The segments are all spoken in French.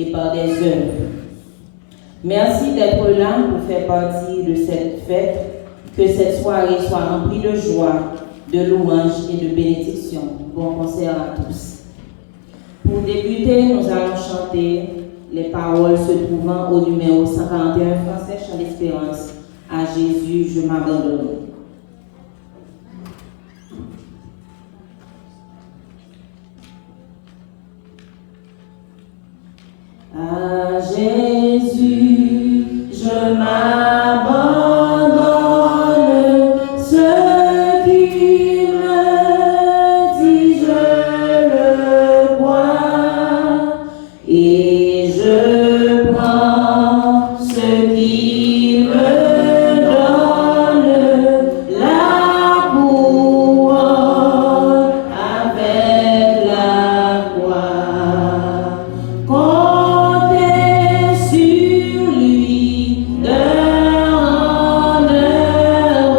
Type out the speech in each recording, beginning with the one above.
et par des œuvres. Merci d'être là pour faire partie de cette fête, que cette soirée soit remplie de joie, de louanges et de bénédictions. Bon concert à tous. Pour débuter, nous allons chanter les paroles se trouvant au numéro 141 français, Chant d'Espérance. À Jésus, je m'abandonne. À Jésus, je m'abandonne, ce qu'il me dit, je le crois, et je prends ce qu'il me donne, la couronne avec la croix. Comptez sur lui d'heure en heure,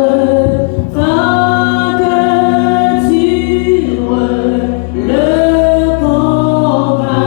quand que dure le combat.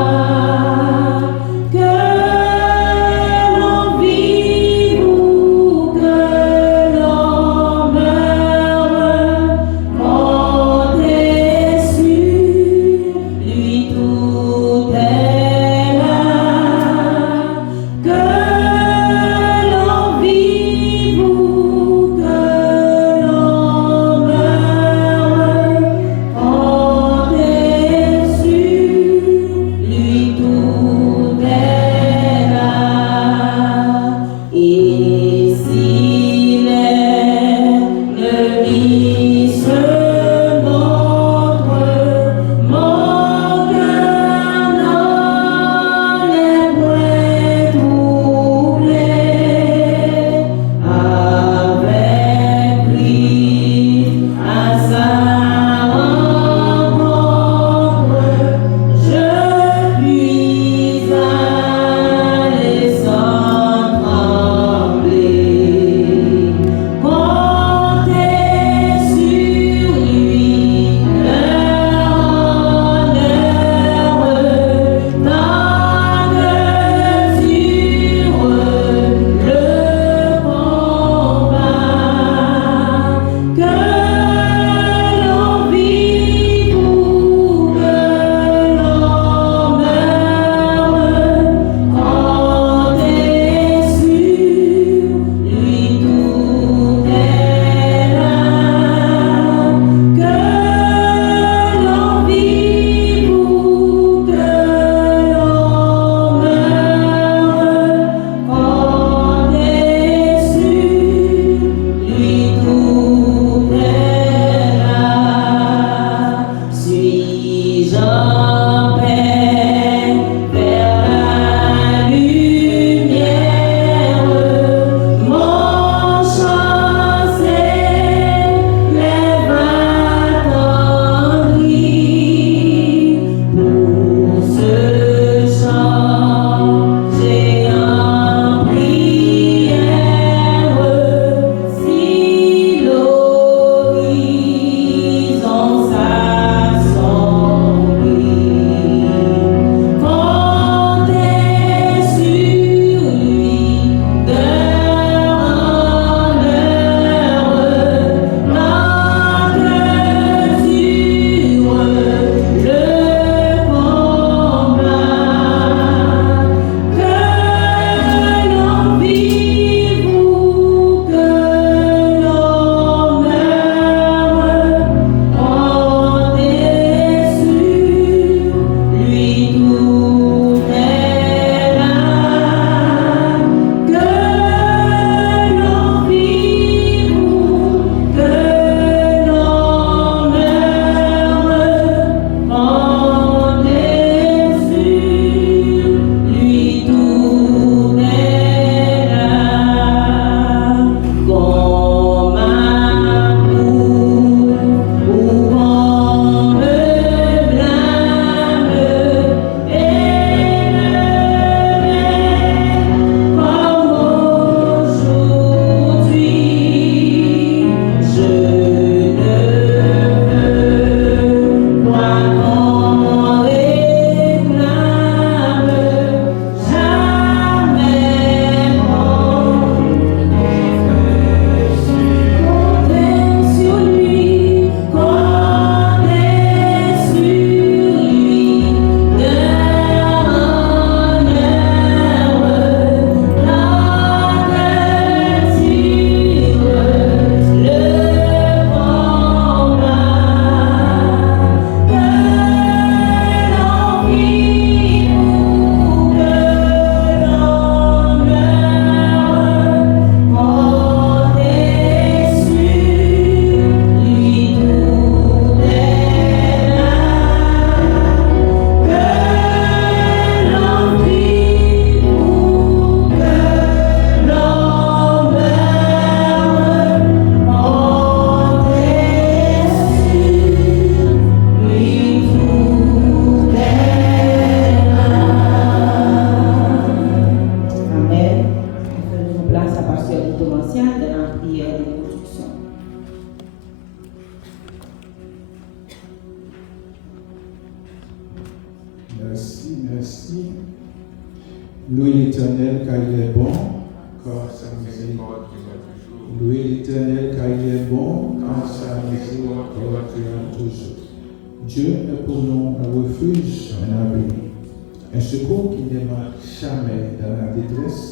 merci. Louez l'Éternel car il est bon, car sa miséricorde dure toujours. Louez l'Éternel car il est bon, car sa miséricorde dure toujours. Dieu est pour nous un refuge, un abri, un secours qui ne manque jamais dans la détresse.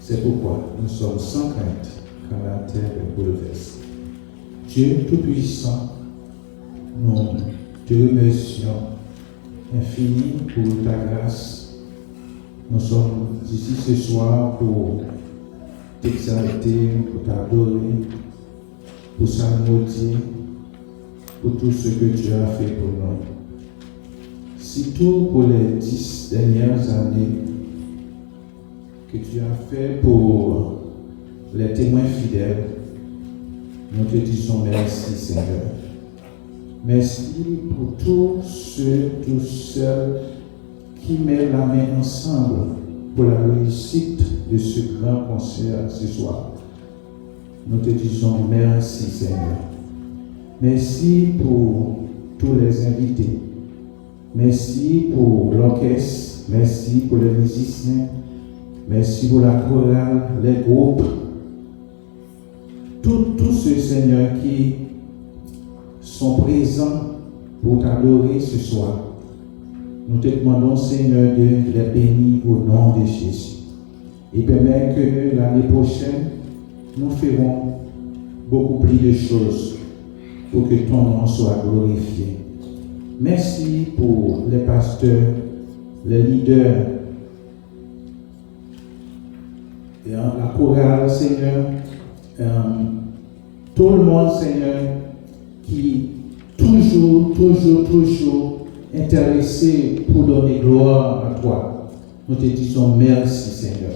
C'est pourquoi nous sommes sans crainte quand la terre est bouleversée. Dieu Tout-Puissant, nous te remercions infini pour ta grâce. Nous sommes ici ce soir pour t'exalter, pour t'adorer, pour s'amaudir, pour tout ce que tu as fait pour nous. Surtout pour les 10 dernières années que tu as fait pour les témoins fidèles, nous te disons merci Seigneur. Merci pour tous ceux, tous celles qui mettent la main ensemble pour la réussite de ce grand concert ce soir. Nous te disons merci Seigneur. Merci pour tous les invités. Merci pour l'orchestre. Merci pour les musiciens. Merci pour la chorale, les groupes. Tous ceux Seigneur qui sont présents pour t'adorer ce soir. Nous te demandons, Seigneur, de les bénir au nom de Jésus. Et permets que l'année prochaine, nous ferons beaucoup plus de choses pour que ton nom soit glorifié. Merci pour les pasteurs, les leaders, et la chorale, Seigneur, tout le monde, Seigneur, qui toujours intéressé pour donner gloire à toi. Nous te disons merci, Seigneur.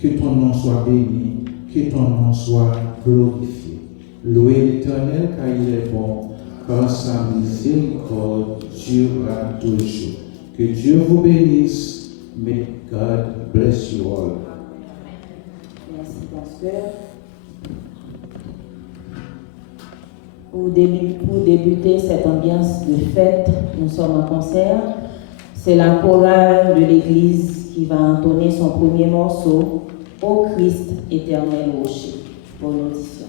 Que ton nom soit béni, que ton nom soit glorifié. Louez l'Éternel car il est bon, car sa miséricorde durera toujours. Que Dieu vous bénisse. May God bless you all. Merci, pasteur. Pour débuter cette ambiance de fête, nous sommes en concert. C'est la chorale de l'église qui va entonner son premier morceau, Ô Christ, éternel rocher. Bonne audition.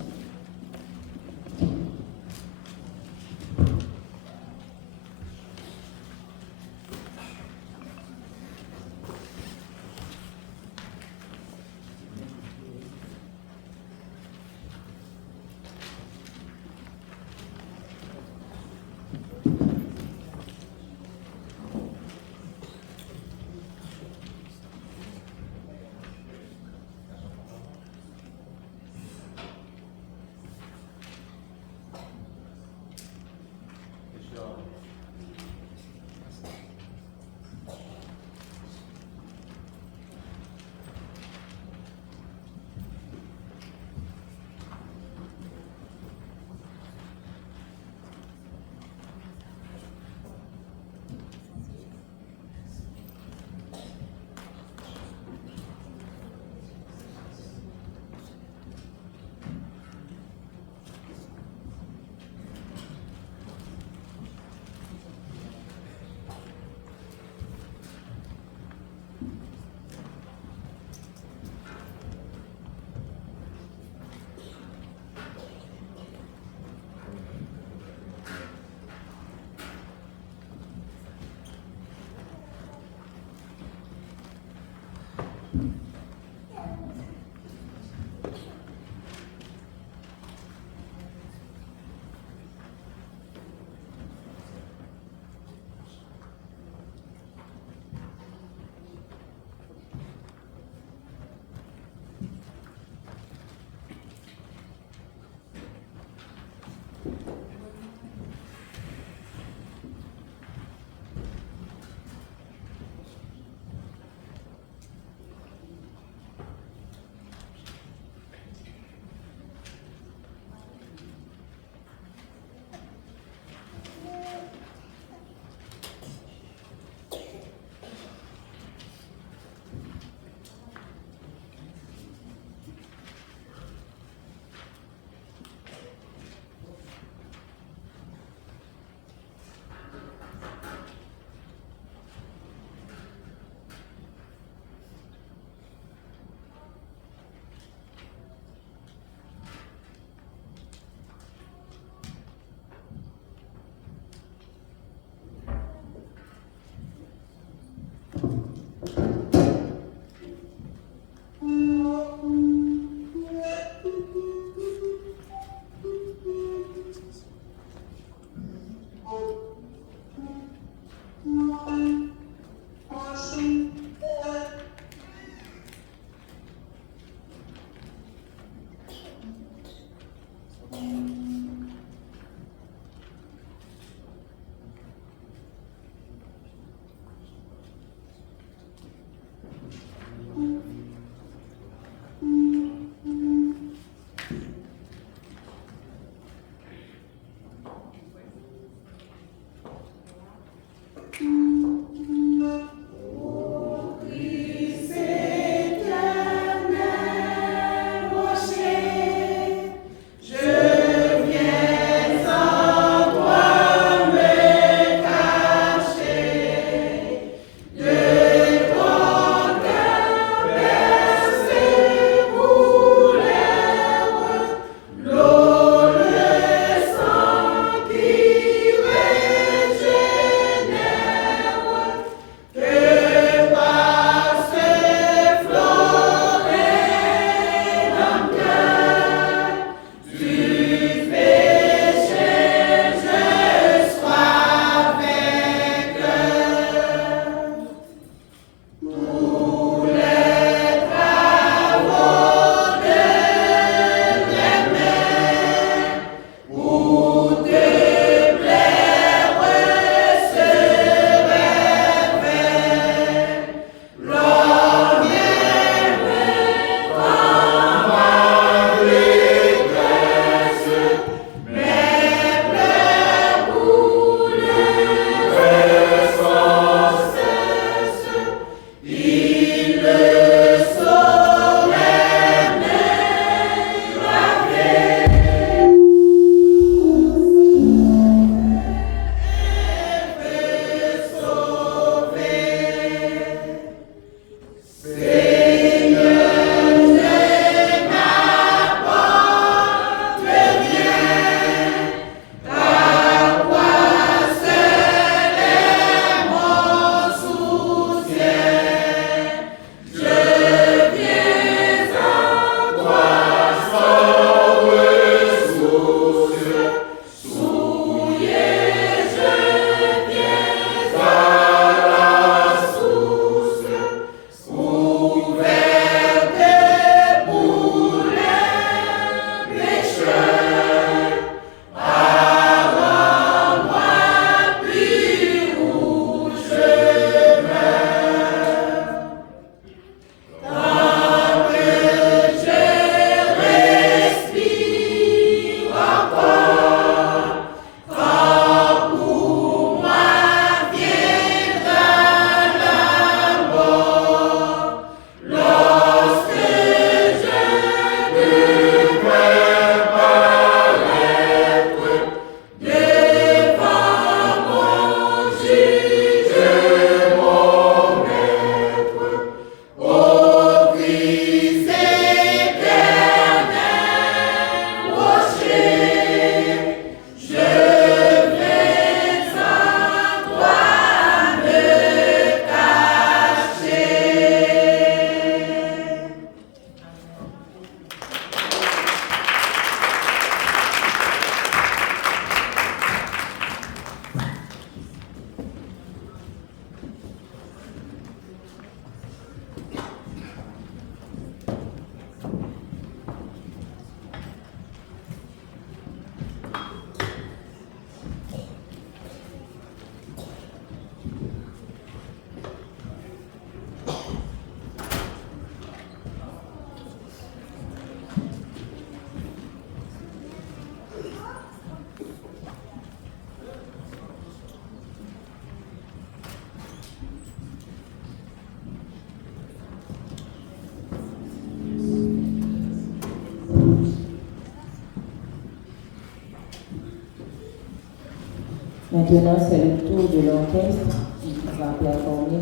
Maintenant, c'est le tour de l'orchestre qui va performer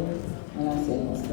à la séance.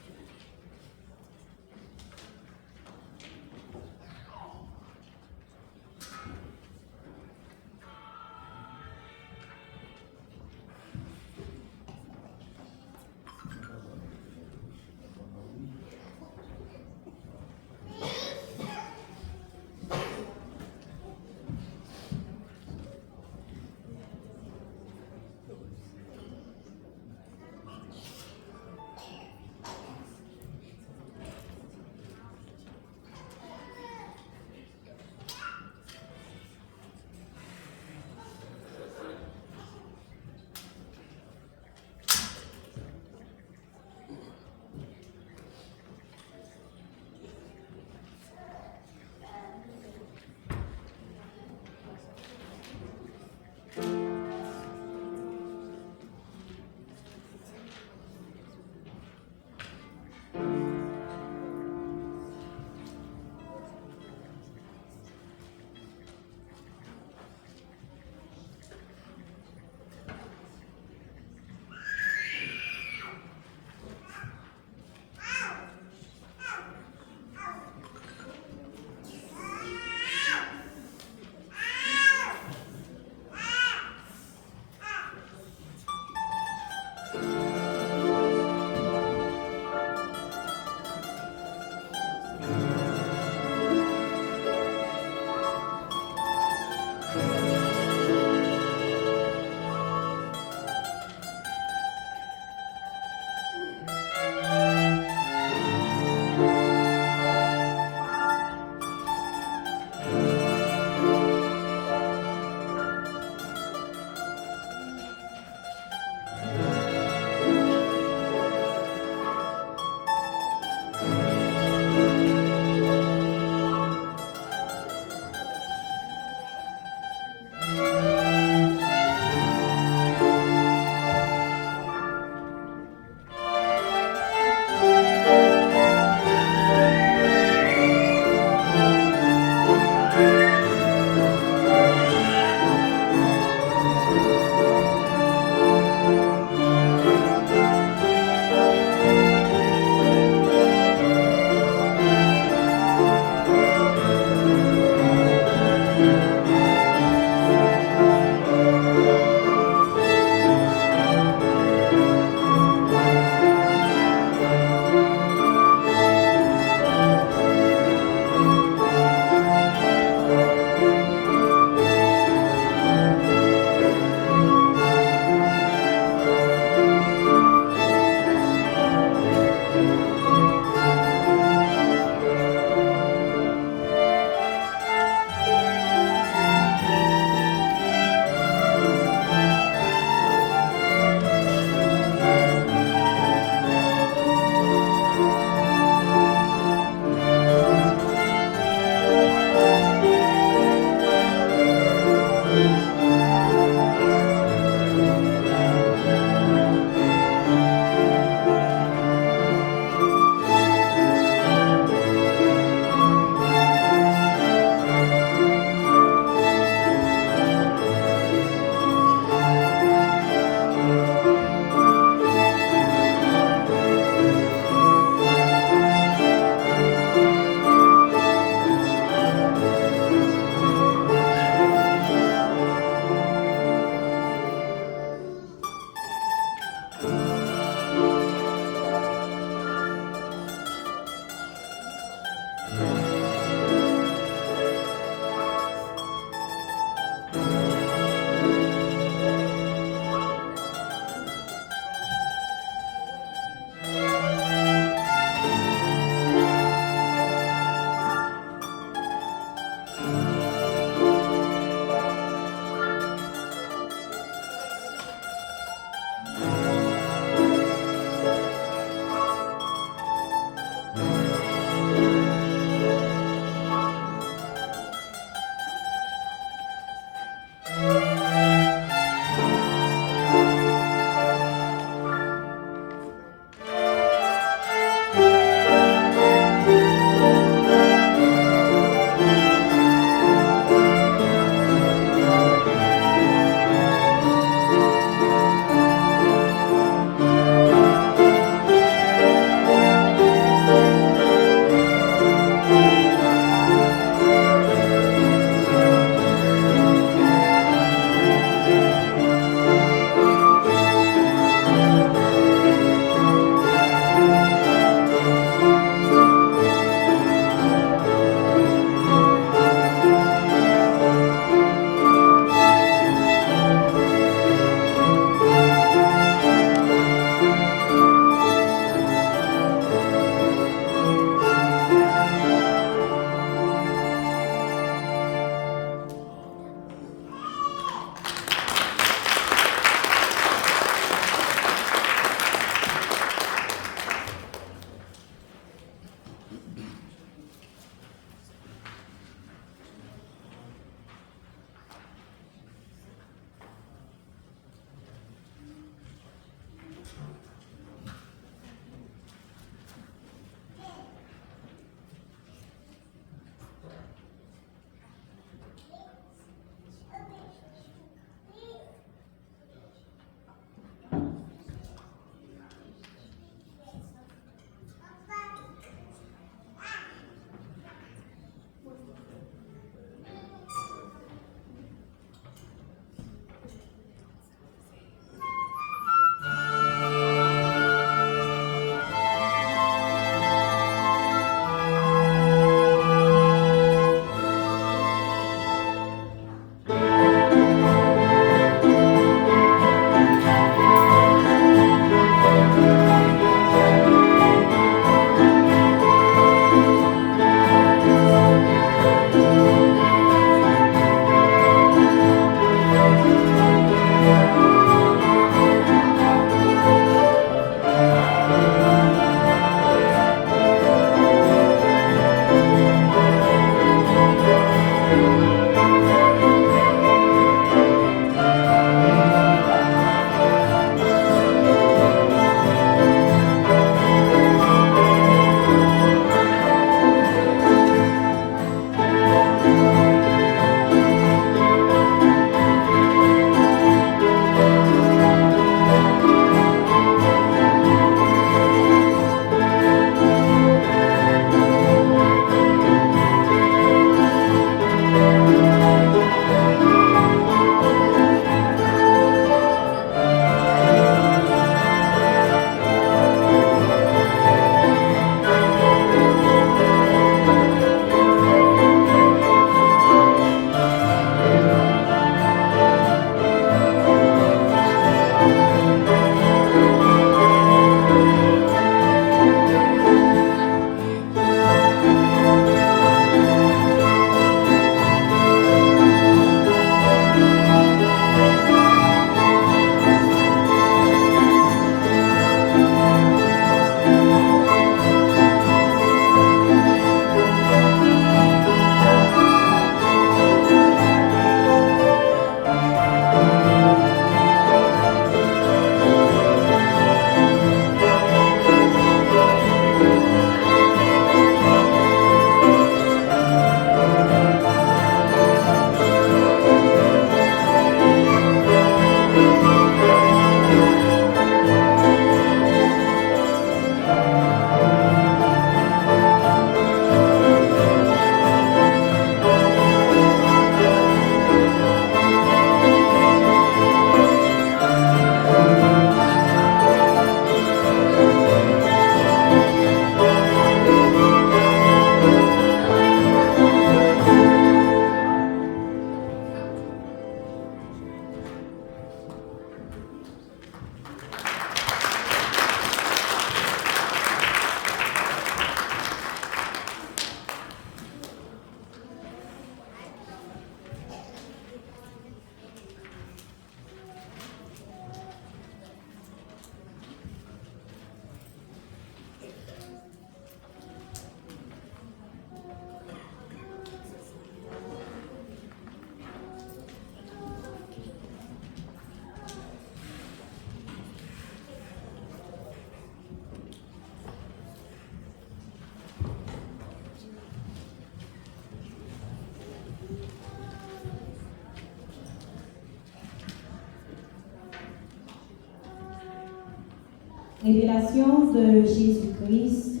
Révélation de Jésus-Christ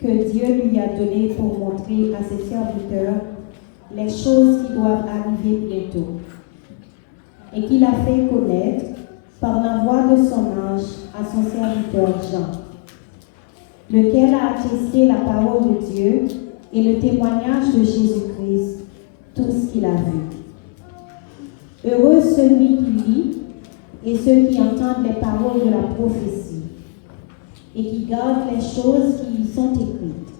que Dieu lui a donnée pour montrer à ses serviteurs les choses qui doivent arriver bientôt, et qu'il a fait connaître par la voix de son ange à son serviteur Jean, lequel a attesté la parole de Dieu et le témoignage de Jésus-Christ, tout ce qu'il a vu. Heureux celui qui lit et ceux qui entendent les paroles de la prophétie et qui gardent les choses qui y sont écrites,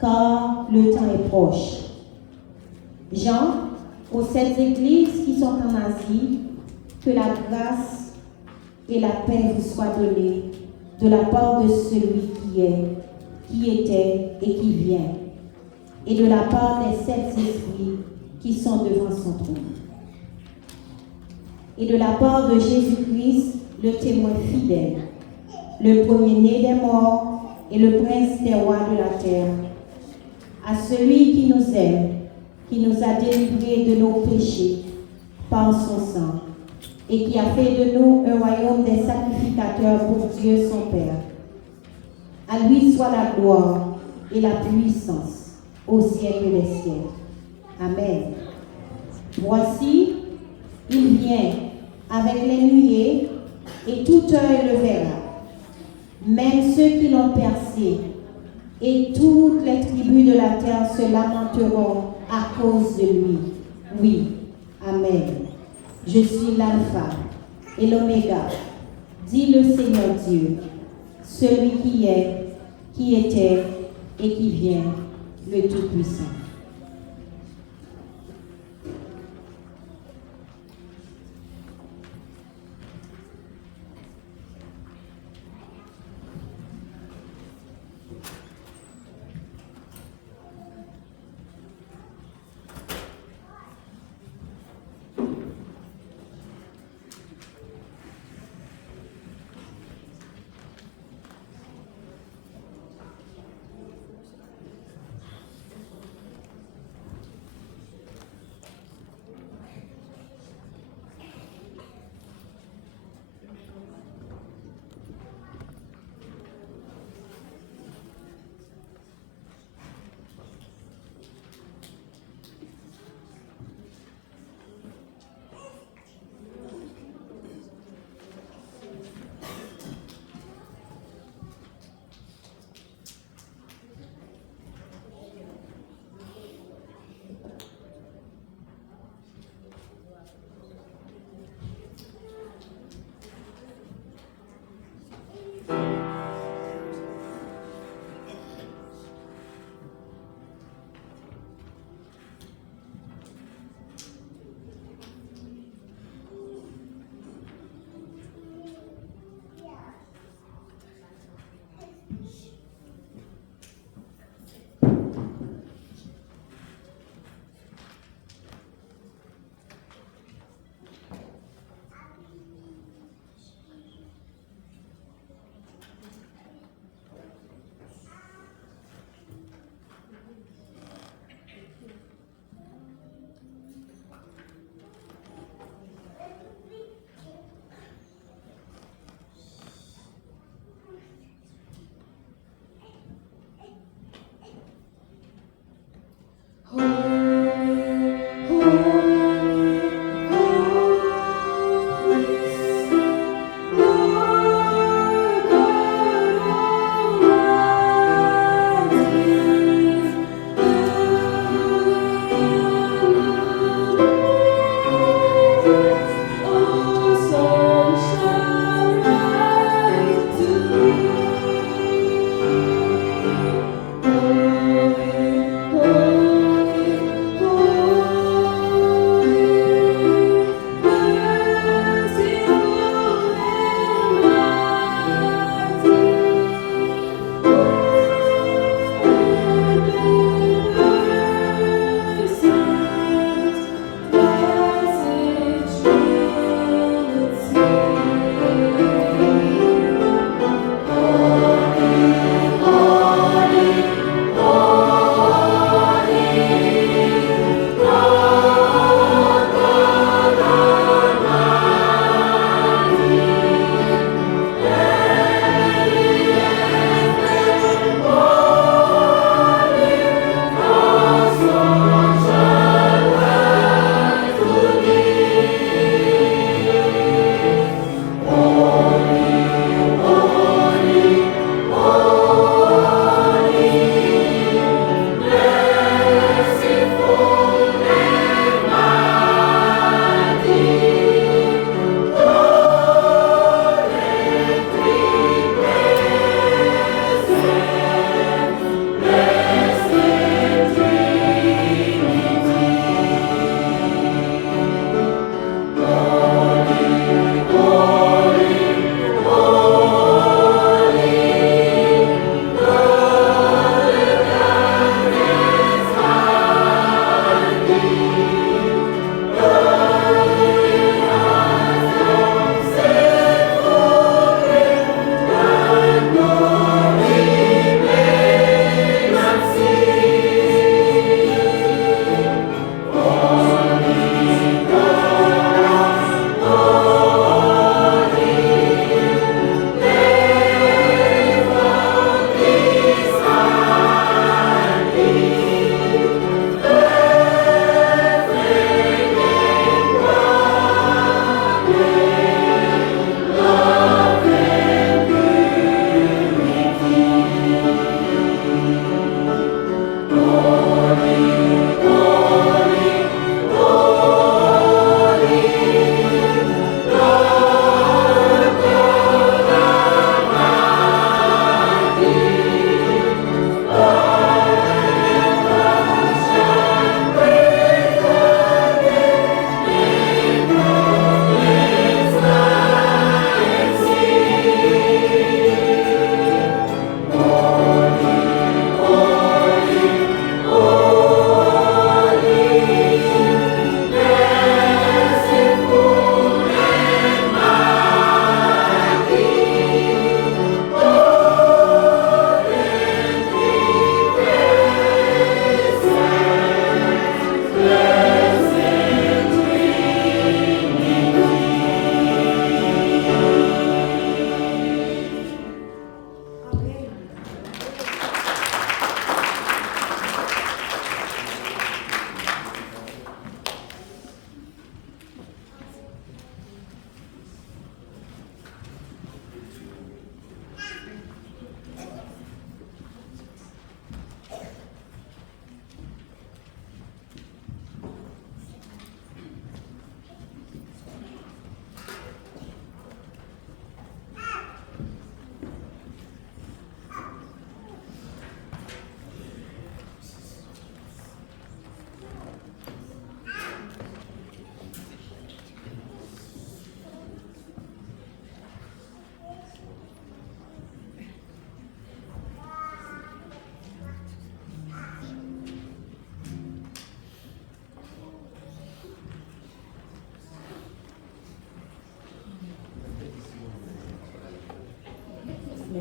car le temps est proche. Jean, aux 7 églises qui sont en Asie, que la grâce et la paix vous soient données de la part de celui qui est, qui était et qui vient, et de la part des 7 esprits qui sont devant son trône, et de la part de Jésus-Christ, le témoin fidèle, le premier-né des morts et le prince des rois de la terre, à celui qui nous aime, qui nous a délivrés de nos péchés par son sang, et qui a fait de nous un royaume des sacrificateurs pour Dieu son Père. À lui soit la gloire et la puissance au siècle des siècles. Amen. Voici, il vient avec les nuées, et tout œil le verra, même ceux qui l'ont percé, et toutes les tribus de la terre se lamenteront à cause de lui. Oui, Amen. Je suis l'alpha et l'oméga, dit le Seigneur Dieu, celui qui est, qui était et qui vient, le Tout-Puissant.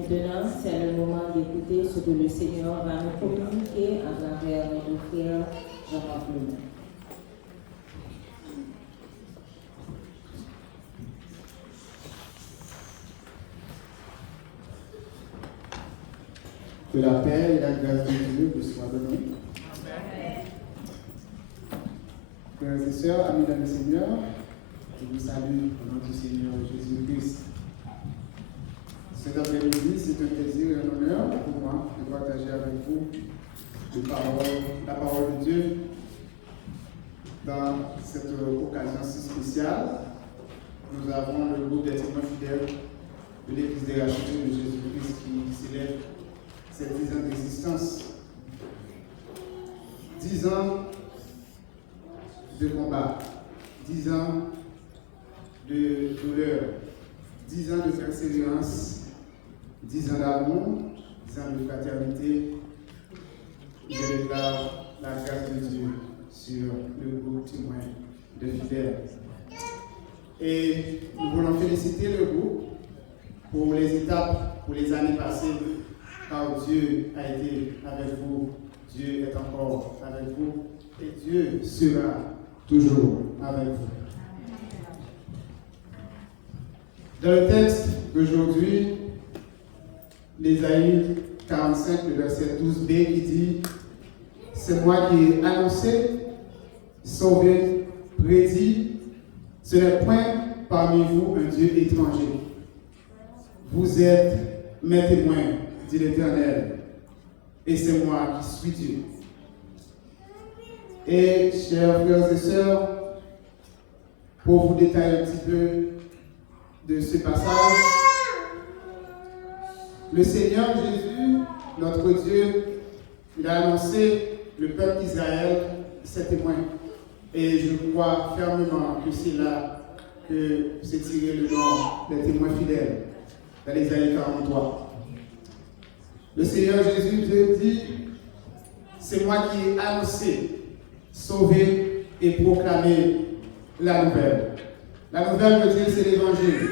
Maintenant, c'est le moment d'écouter ce que le Seigneur va nous communiquer à travers notre frère Jean-Marc Lemay. Que la paix et la grâce de Dieu vous soient données. Frères et sœurs, amis dans le Seigneur, je vous salue au nom du Seigneur Jésus-Christ. Cet après-midi, c'est un plaisir et un honneur pour moi de partager avec vous la parole de Dieu dans cette occasion si spéciale. Nous avons le groupe des témoins fidèles de l'Église des rachetés de Jésus-Christ qui célèbre ces 10 ans d'existence. 10 ans de combat, 10 ans de douleur, 10 ans de persévérance, 10 ans d'amour, 10 ans de fraternité. Je déclare la grâce de Dieu sur le groupe témoin de fidèles. Et nous voulons féliciter le groupe pour les étapes, pour les années passées, car Dieu a été avec vous, Dieu est encore avec vous, et Dieu sera toujours avec vous. Dans le texte d'aujourd'hui, l'Ésaïe 45, le verset 12b, qui dit « C'est moi qui ai annoncé, sauvé, prédit, ce n'est point parmi vous un Dieu étranger. Vous êtes mes témoins, dit l'Éternel, et c'est moi qui suis Dieu. » Et, chers frères et sœurs, pour vous détailler un petit peu de ce passage, le Seigneur Jésus, notre Dieu, il a annoncé le peuple d'Israël, ses témoins. Et je crois fermement que c'est là que s'est tiré le nom des témoins fidèles, dans l'Ésaïe 43. Le Seigneur Jésus Dieu dit, c'est moi qui ai annoncé, sauvé et proclamé la nouvelle. La nouvelle veut dire c'est l'évangile.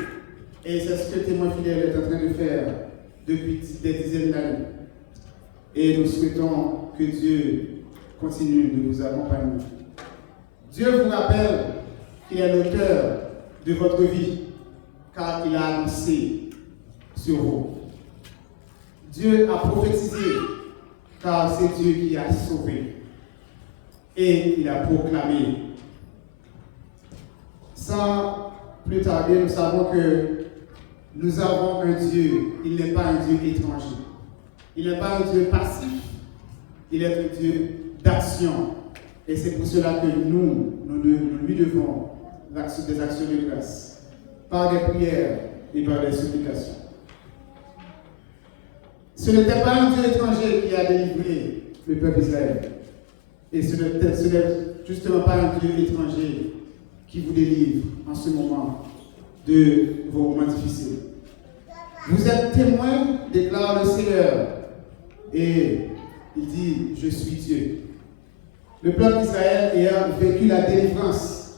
Et c'est ce que le témoin fidèle est en train de faire depuis des dizaines d'années. Et nous souhaitons que Dieu continue de vous accompagner. Dieu vous rappelle qu'il est l'auteur de votre vie, car il a annoncé sur vous. Dieu a prophétisé, car c'est Dieu qui a sauvé. Et il a proclamé. Sans plus tarder, nous savons que nous avons un Dieu, il n'est pas un Dieu étranger. Il n'est pas un Dieu passif, il est un Dieu d'action. Et c'est pour cela que nous lui devons des actions de grâce, par des prières et par des supplications. Ce n'était pas un Dieu étranger qui a délivré le peuple d'Israël. Et ce n'est justement pas un Dieu étranger qui vous délivre en ce moment de vos moments difficiles. Vous êtes témoins, déclare le Seigneur. Et il dit, je suis Dieu. Le peuple d'Israël ayant vécu la délivrance,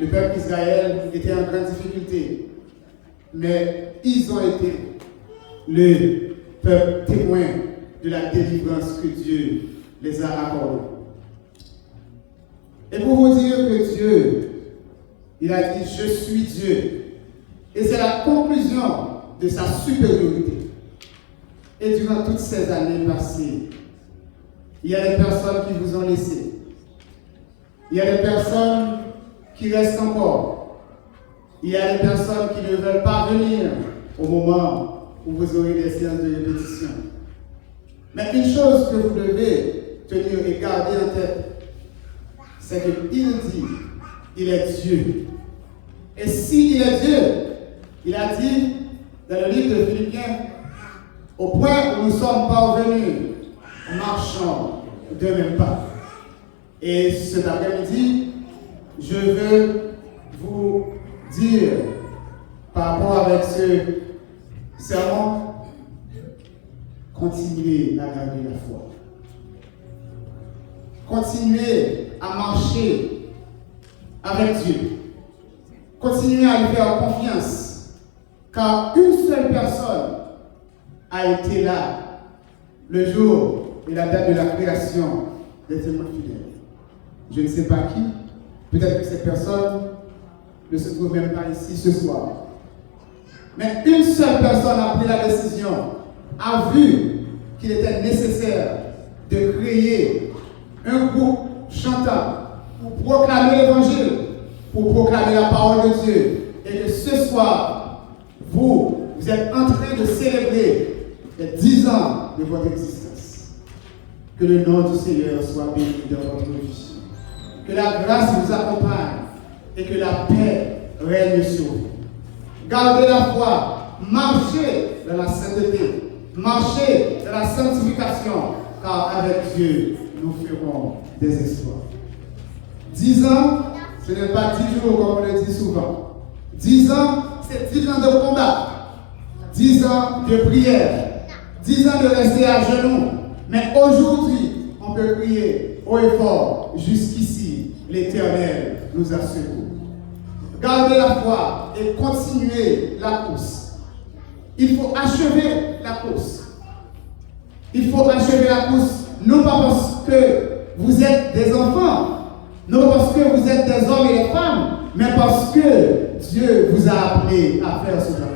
le peuple d'Israël était en grande difficulté, mais ils ont été le peuple témoin de la délivrance que Dieu les a accordée. Et pour vous dire que Dieu, il a dit, je suis Dieu. Et c'est la conclusion de sa supériorité. Et durant toutes ces années passées, il y a des personnes qui vous ont laissé. Il y a des personnes qui restent encore. Il y a des personnes qui ne veulent pas venir au moment où vous aurez des séances de répétition. Mais une chose que vous devez tenir et garder en tête, c'est qu'il dit, il est Dieu. Et s'il est Dieu, il a dit dans le livre de Philippiens, au point où nous sommes parvenus, marchons de même pas. Et cet après-midi, je veux vous dire, par rapport avec ce sermon, continuez à garder la foi. Continuez à marcher avec Dieu. Continuez à lui faire confiance. Car une seule personne a été là le jour et la date de la création des témoins fidèles. Je ne sais pas qui, peut-être que cette personne ne se trouve même pas ici ce soir. Mais une seule personne a pris la décision, a vu qu'il était nécessaire de créer un groupe chantant pour proclamer l'évangile, pour proclamer la parole de Dieu. Et que ce soir, vous êtes en train de célébrer les 10 ans de votre existence. Que le nom du Seigneur soit béni dans votre vie. Que la grâce vous accompagne et que la paix règne sur vous. Gardez la foi, marchez dans la sainteté, marchez dans la sanctification, car avec Dieu, nous ferons des exploits. 10 ans, ce n'est pas 10 jours comme on le dit souvent. 10 ans, c'est 10 ans de combat, 10 ans de prière, 10 ans de rester à genoux. Mais aujourd'hui, on peut crier haut et fort, jusqu'ici, l'Éternel nous a secourus. Gardez la foi et continuez la course. Il faut achever la course. Il faut achever la course, non pas parce que vous êtes des enfants, non parce que vous êtes des hommes et des femmes, mais parce que Dieu vous a appelé à faire ce travail.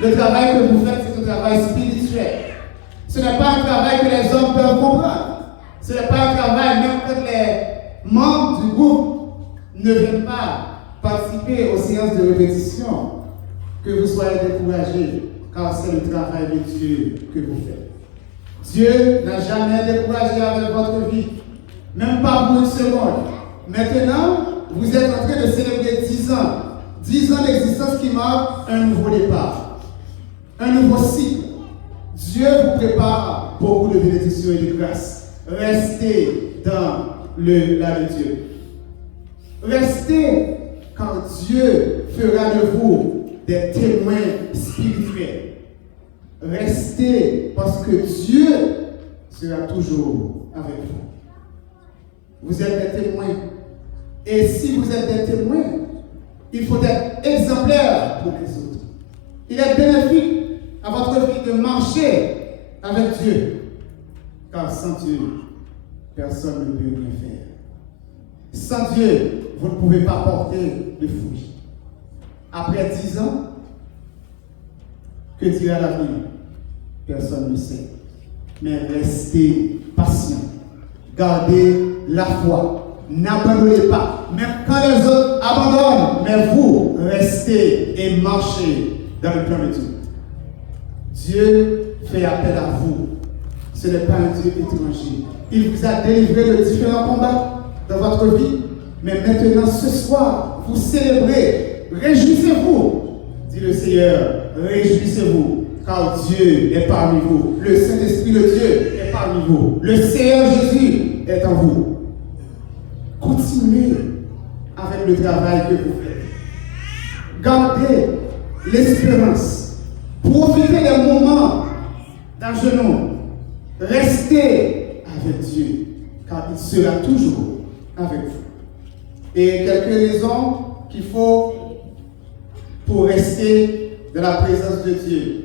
Le travail que vous faites, c'est un travail spirituel. Ce n'est pas un travail que les hommes peuvent comprendre. Ce n'est pas un travail, même quand les membres du groupe ne viennent pas participer aux séances de répétition, que vous soyez découragés, car c'est le travail de Dieu que vous faites. Dieu n'a jamais découragé avec votre vie, même pas pour une seconde. Maintenant, vous êtes en train de célébrer 10 ans. 10 ans d'existence qui marquent un nouveau départ, un nouveau cycle. Dieu vous prépare beaucoup de bénédictions et de grâces. Restez dans là de Dieu. Restez quand Dieu fera de vous des témoins spirituels. Restez parce que Dieu sera toujours avec vous. Vous êtes des témoins. Et si vous êtes des témoins, il faut être exemplaire pour les autres. Il est bénéfique à votre vie de marcher avec Dieu. Car sans Dieu, personne ne peut rien faire. Sans Dieu, vous ne pouvez pas porter de fruits. Après 10 ans, que dira l'avenir? Personne ne sait. Mais restez patient. Gardez la foi. N'abandonnez pas. Même quand les autres abandonnent, mais vous restez et marchez dans le plan de Dieu. Dieu fait appel à vous. Ce n'est pas un Dieu étranger. Il vous a délivré de différents combats dans votre vie. Mais maintenant, ce soir, vous célébrez. Réjouissez-vous, dit le Seigneur. Réjouissez-vous, car Dieu est parmi vous. Le Saint-Esprit de Dieu est parmi vous. Le Seigneur Jésus est en vous. Continuez avec le travail que vous faites. Gardez l'espérance. Profitez des moments d'genoux. Restez avec Dieu, car il sera toujours avec vous. Et quelques raisons qu'il faut pour rester dans la présence de Dieu.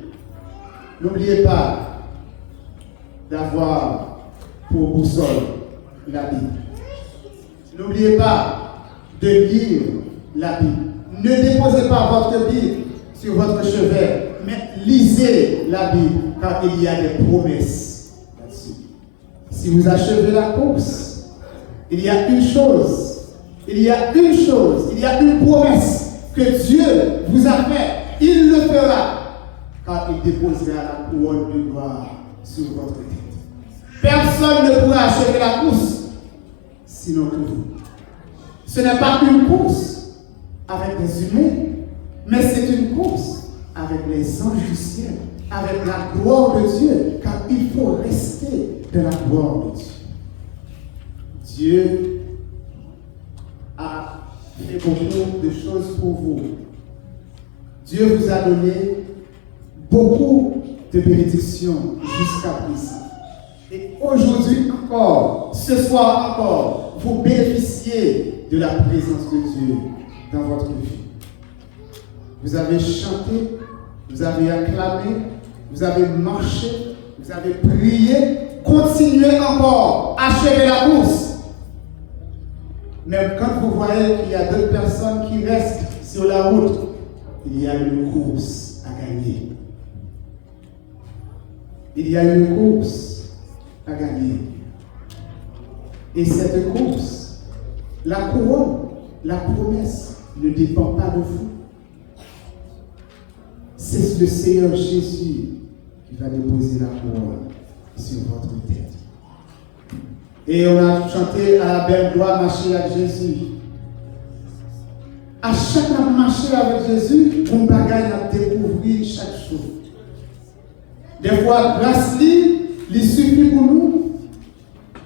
N'oubliez pas d'avoir pour boussole la Bible. N'oubliez pas de lire la Bible. Ne déposez pas votre Bible sur votre chevet, mais lisez la Bible, car il y a des promesses là-dessus. Si vous achevez la course, il y a une chose, il y a une promesse que Dieu vous a faite. Il le fera, car il déposera la couronne de gloire sur votre tête. Personne ne pourra achever la course, sinon que vous. Ce n'est pas une course avec des humains, mais c'est une course avec les anges du ciel, avec la gloire de Dieu, car il faut rester dans la gloire de Dieu. Dieu a fait beaucoup de choses pour vous. Dieu vous a donné beaucoup de bénédictions jusqu'à présent. Et aujourd'hui encore, ce soir encore, vous bénéficiez de la présence de Dieu dans votre vie. Vous avez chanté, vous avez acclamé, vous avez marché, vous avez prié, continuez encore, achevez la course. Même quand vous voyez qu'il y a d'autres personnes qui restent sur la route, il y a une course à gagner. Il y a une course à gagner. Et cette course, la couronne, la promesse ne dépend pas de vous. C'est le Seigneur Jésus qui va déposer la couronne sur votre tête. Et on a chanté à la belle gloire, marcher avec Jésus. À chaque fois marcher avec Jésus, on bagaille à découvrir chaque chose. Des fois, grâce lui suffit pour nous.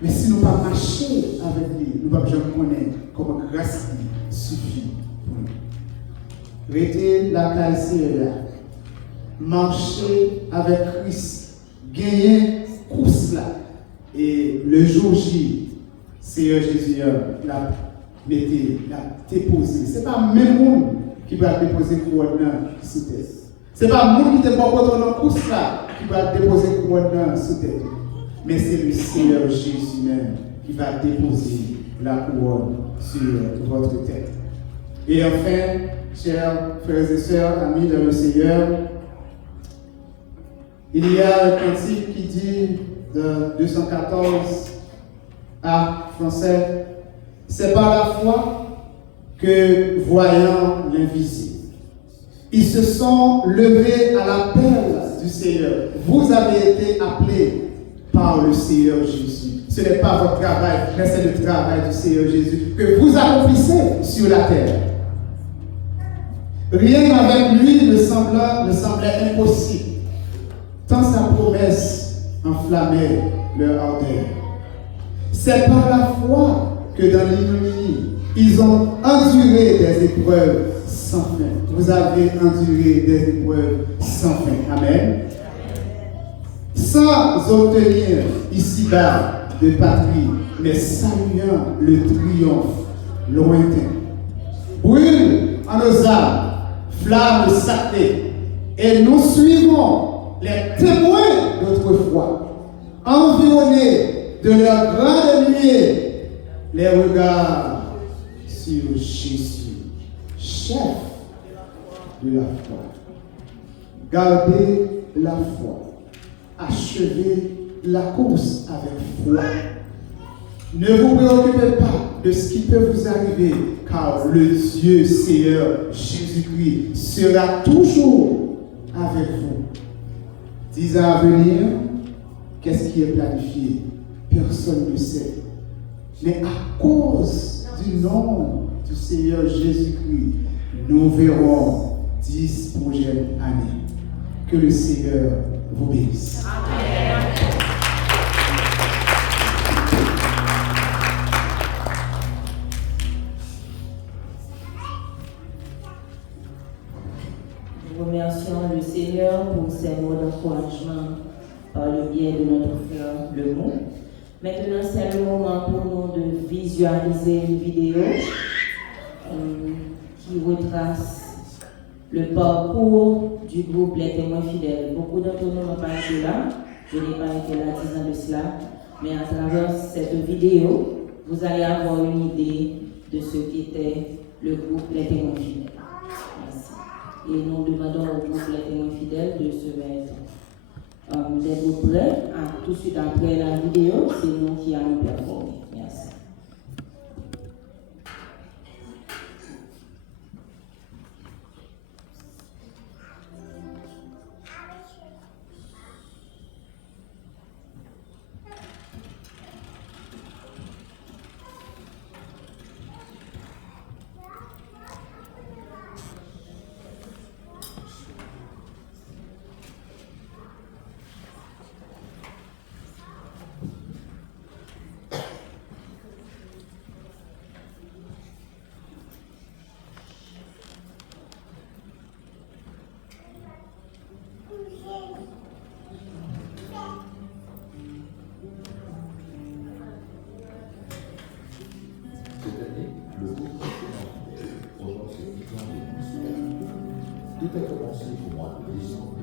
Mais si nous ne pas marcher avec lui, nous ne pouvons jamais connaître comment grâce lui suffit pour nous. Restez la caisse là. Marcher avec Christ. Gagner course là. Et le jour J, Seigneur Jésus l'a déposé. Ce n'est pas le même monde qui va déposer couronne sous tête. Ce n'est pas le monde qui te porte dans la course là qui va déposer couronne sous tête. Mais c'est le Seigneur Jésus même qui va déposer la couronne sur votre tête. Et enfin, chers frères et sœurs, amis dans le Seigneur, il y a un cantique qui dit de 214 à français, c'est par la foi que, voyant l'invisible, ils se sont levés à la perle du Seigneur. Vous avez été appelés par le Seigneur Jésus. Ce n'est pas votre travail, mais c'est le travail du Seigneur Jésus que vous accomplissez sur la terre. Rien avec lui ne semblait impossible, tant sa promesse enflammait leur ardeur. C'est par la foi que dans l'ignominie, ils ont enduré des épreuves sans fin. Vous avez enduré des épreuves sans fin. Amen. Sans obtenir ici-bas de patrie, mais saluant le triomphe lointain. Brûle en nos âmes, flamme sacrée, et nous suivons les témoins d'autrefois, environnés de leur grande nuée, les regards sur Jésus, chef de la foi. Gardez la foi. Achevez la course avec foi. Ne vous préoccupez pas de ce qui peut vous arriver, car le Dieu Seigneur Jésus-Christ sera toujours avec vous. 10 ans à venir, qu'est-ce qui est planifié? Personne ne sait. Mais à cause du nom du Seigneur Jésus-Christ, nous verrons 10 prochaines années. Que le Seigneur vous bénisse. Amen. Nous remercions le Seigneur pour ces mots d'encouragement par le biais de notre frère Lemont. Maintenant, c'est le moment pour nous de visualiser une vidéo qui retrace le parcours du groupe Les Témoins Fidèles. Beaucoup d'entre nous n'ont pas été là, je n'ai pas été là 10 ans de cela, mais à travers cette vidéo, vous allez avoir une idée de ce qu'était le groupe Les Témoins Fidèles. Merci. Et nous demandons au groupe Les Témoins Fidèles de se mettre d'être prêts. Tout de suite après la vidéo, c'est nous qui allons performer. Merci. Tout a commencé pour moi de décembre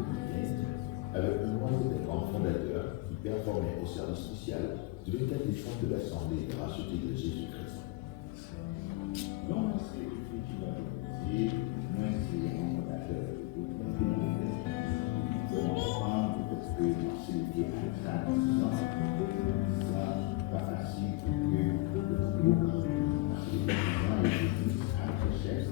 2015 avec le noyau des membres fondateurs qui performaient au service social du 24 décembre de l'Assemblée des rachetés de Jésus-Christ. Non, c'est effectivement moi, c'est un fondateur de c'est important parce que c'est lié à ça, c'est pas facile que le groupe, les églises, à la recherche,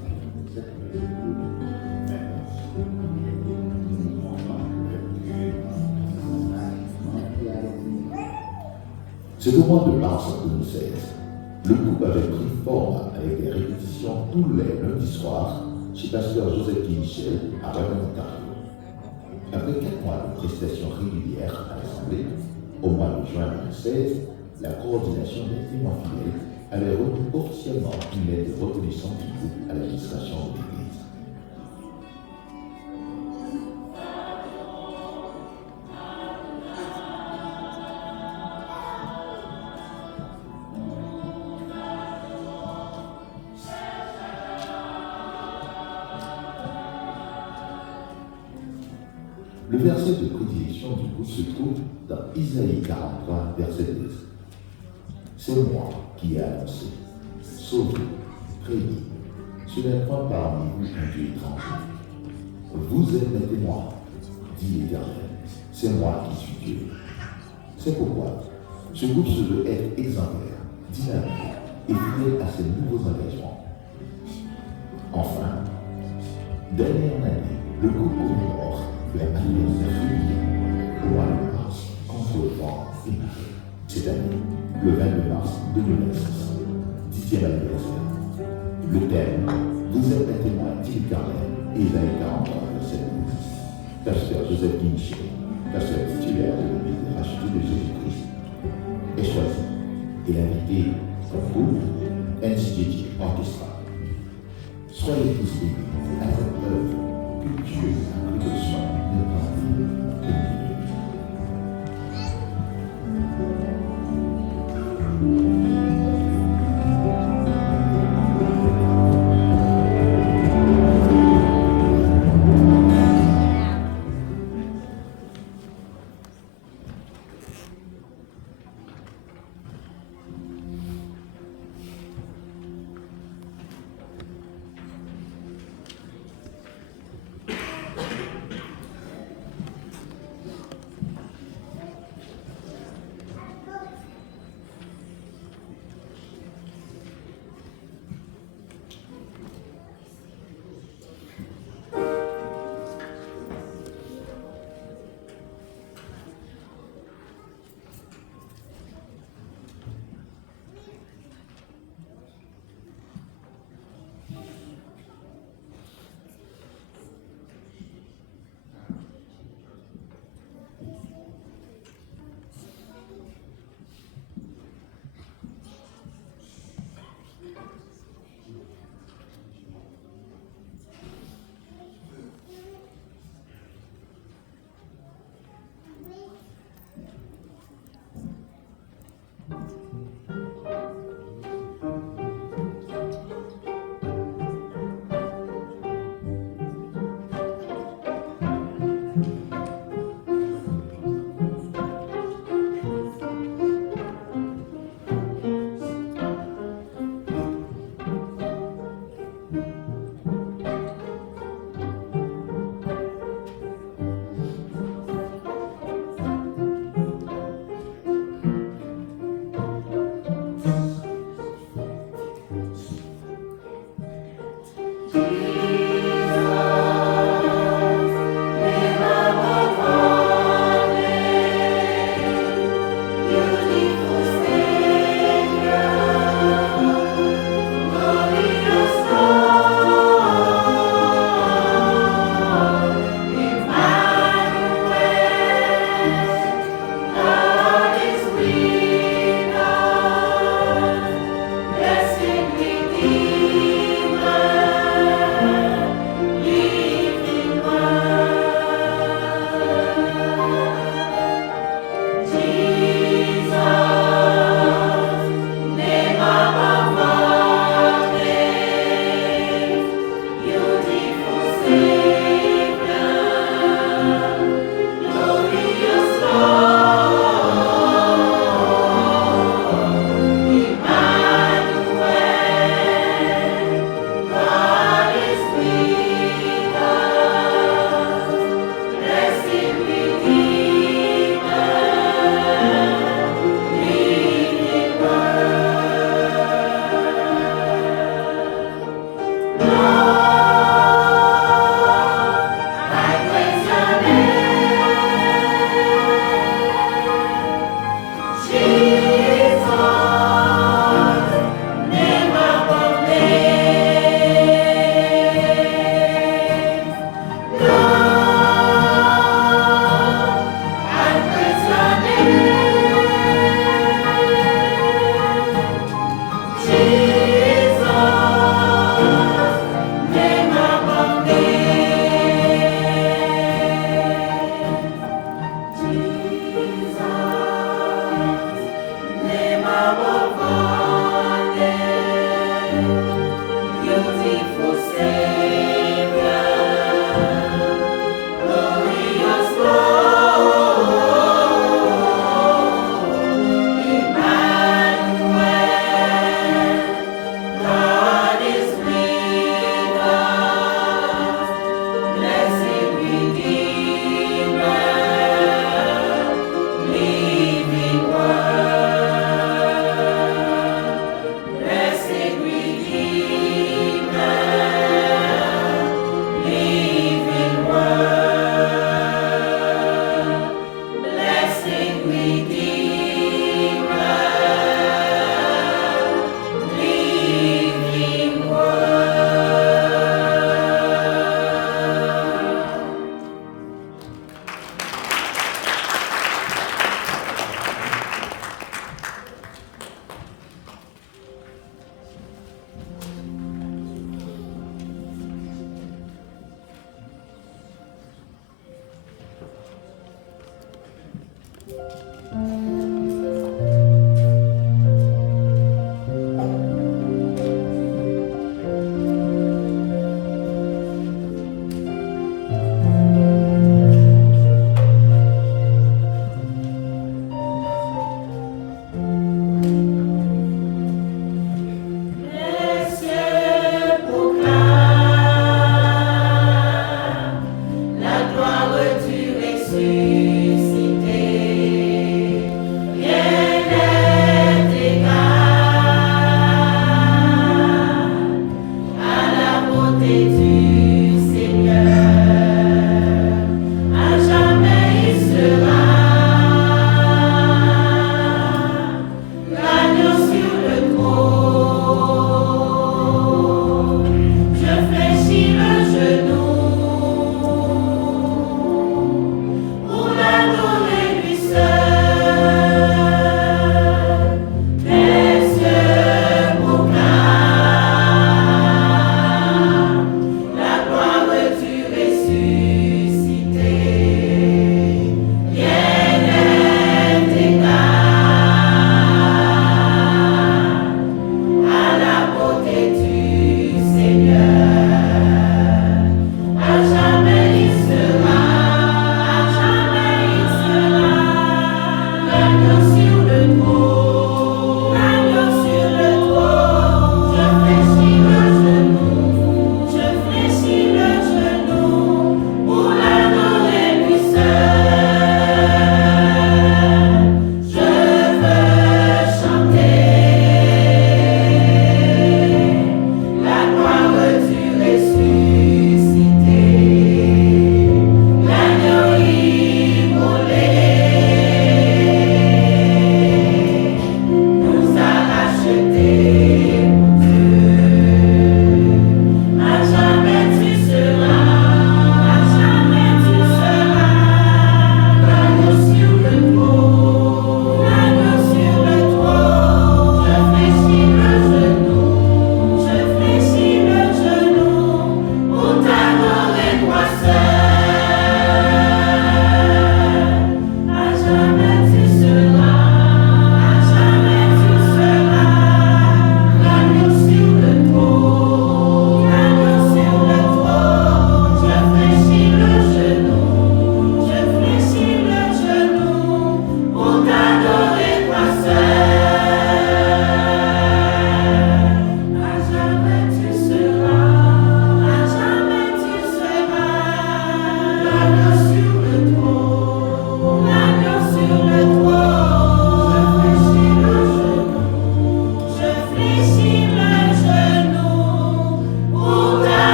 c'est au mois de mars 2016. Le groupe avait pris forme avec des répétitions tous les lundis soirs chez pasteur Joseph Michel à Redmond, Ontario. Après 4 mois de prestations régulières à l'Assemblée, au mois de juin 2016, la coordination des témoins fidèles avait remis officiellement une lettre de reconnaissance du groupe à l'administration de l'Église. Le verset de prédilection du groupe se trouve dans Isaïe 43, verset 12. C'est moi qui ai annoncé, sauvé, prédit, ce n'est point parmi vous un Dieu étranger. Vous êtes mes témoins, dit l'Éternel, c'est moi qui suis Dieu. C'est pourquoi ce groupe se veut être exemplaire, dynamique et fidèle à ses nouveaux engagements. Enfin, dernière année, le groupe commémore les anniversaires réguliers au mois de mars contre le vent et marée. Cette année, le 22 mars 2026, 10e anniversaire. Le thème, vous êtes un témoin d'Éternel, Isaïe 43, verset 12. Pasteur Joseph Michel, pasteur titulaire de l'Église des rachetés de Jésus-Christ, est choisi et invité comme groupe NCJJ Orchestra. Soyez tous bénis à cette œuvre que Dieu a pris le soin de grandir et de La gloire du ressuscité.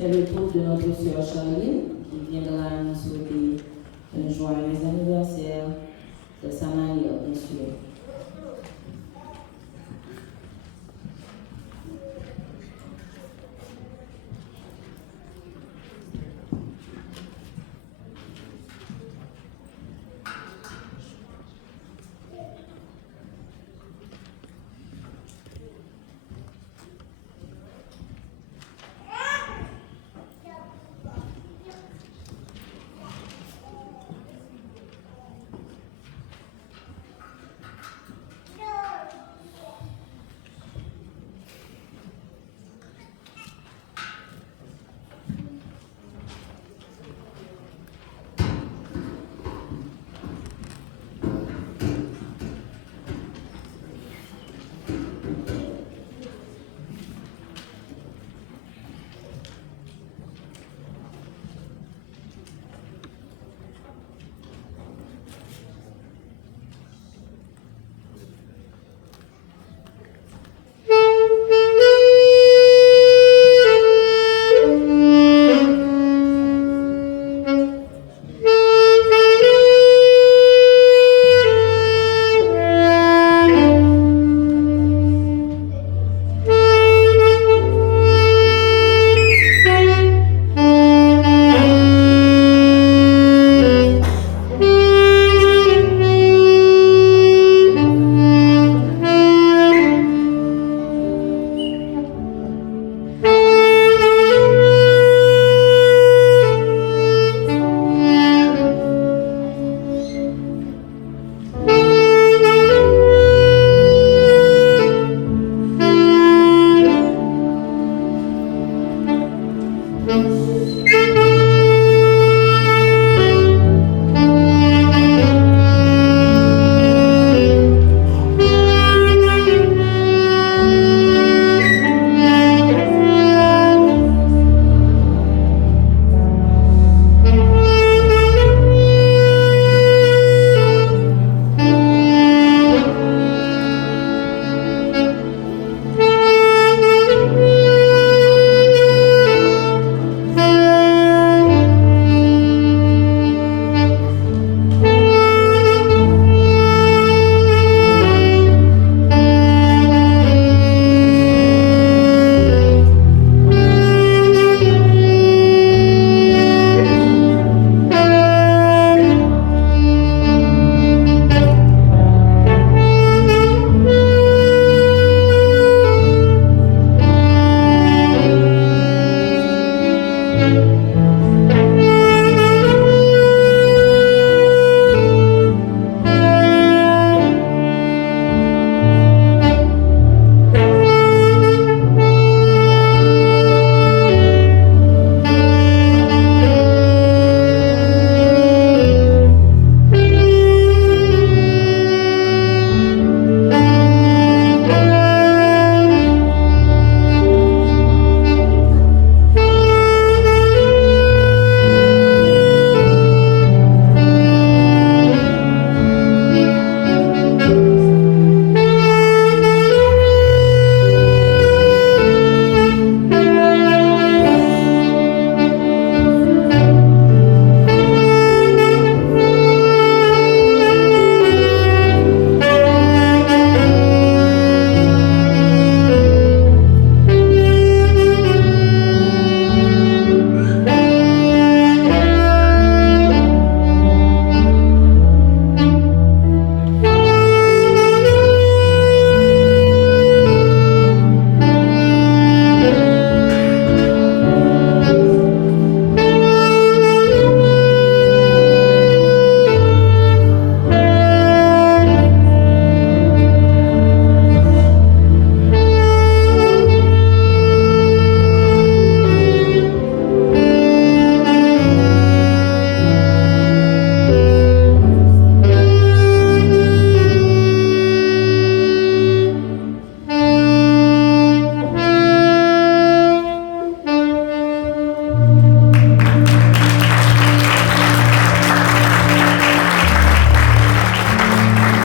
C'est le tour de notre sœur Charlie qui viendra nous souhaiter un joyeux anniversaire.